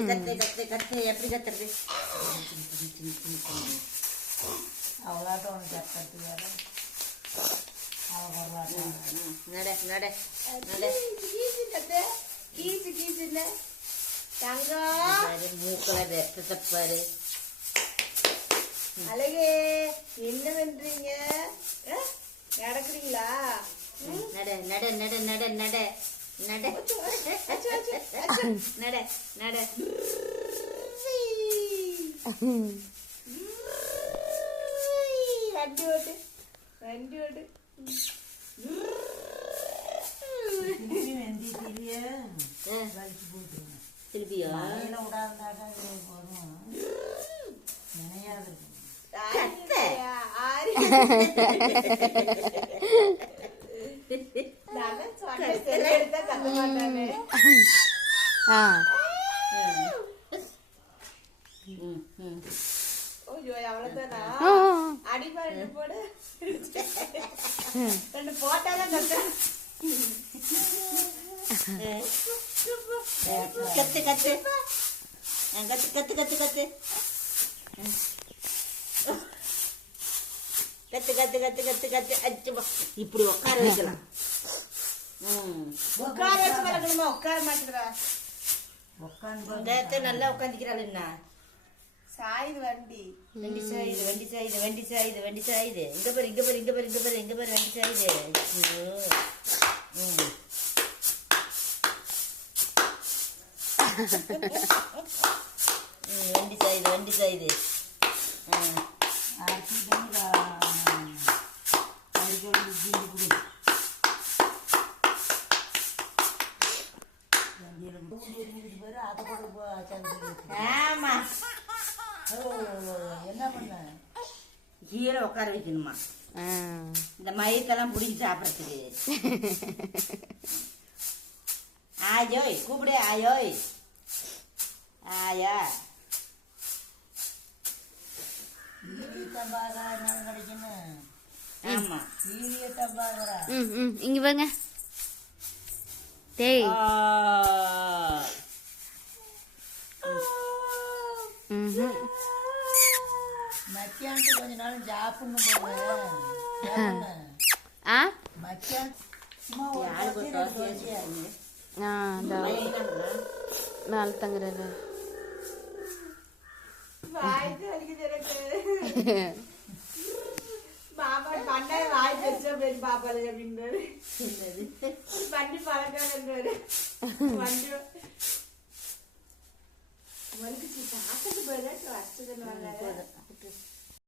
கத்து எப்படி கத்துறது அவ்வளோட்டம் ஒன்று கத்துறது வேற நட நட நட கீச்சு கீச்சுல தங்கம் மூக்கல ரத்தத்தை பாரு அழகே என்ன பண்றீங்க நடக்குறீங்களா நட நட நட நட நட நட நட நட வண்டி ஓட்டு வண்டி ஓட்டு திருப்பியா நினையாது அவ்வளவுதானா அடிப்பாடு போட ரெண்டு போட்டாதான் கத்து கத்து கத்து கத்து கத்து கத்து கத்து கத்து கத்து கத்து கத்து அச்சு இப்படி உட்கார வைக்கலாம் உட்கார வச்சு பழக்கணுமா உட்கார மாட்டேங்கிறா உட்காந்து நல்லா உட்காந்துக்கிறாள் என்ன சாயுது வண்டி வண்டி சாயுது வண்டி சாயுது வண்டி சாயுது வண்டி சாயுது இங்க பாரு இங்க பாரு இங்க பாரு இங்க பாரு இங்க பாரு வண்டி சாயுது வண்டி சாயுது வண்டி சாயுது ஆமா என்ன பண்ண கீரை உட்கார வைக்கணுமா இந்த மயத்தெல்லாம் பிடிச்சி சாப்பிட்றதுக்கு ஆயோய் கூப்பிடு ஆயோய் ஆயா கிடைக்கணும் ஆமா இங்க வாங்க டேய் மத்தியானத்து கொஞ்ச நாள் சாப்பிடணும் மத்தியானம் சும்மா மேல தங்குறது வாய்க்கு வலிக்குது எனக்கு பாப்பா பண்ண வாய் பெருசா போயிட்டு பாப்பாரு அப்படின்றாரு வண்டி பழக்காதுன்றாரு வண்டி வலிக்குச்சு சாப்பிட்டு போயிட வச்சுதான்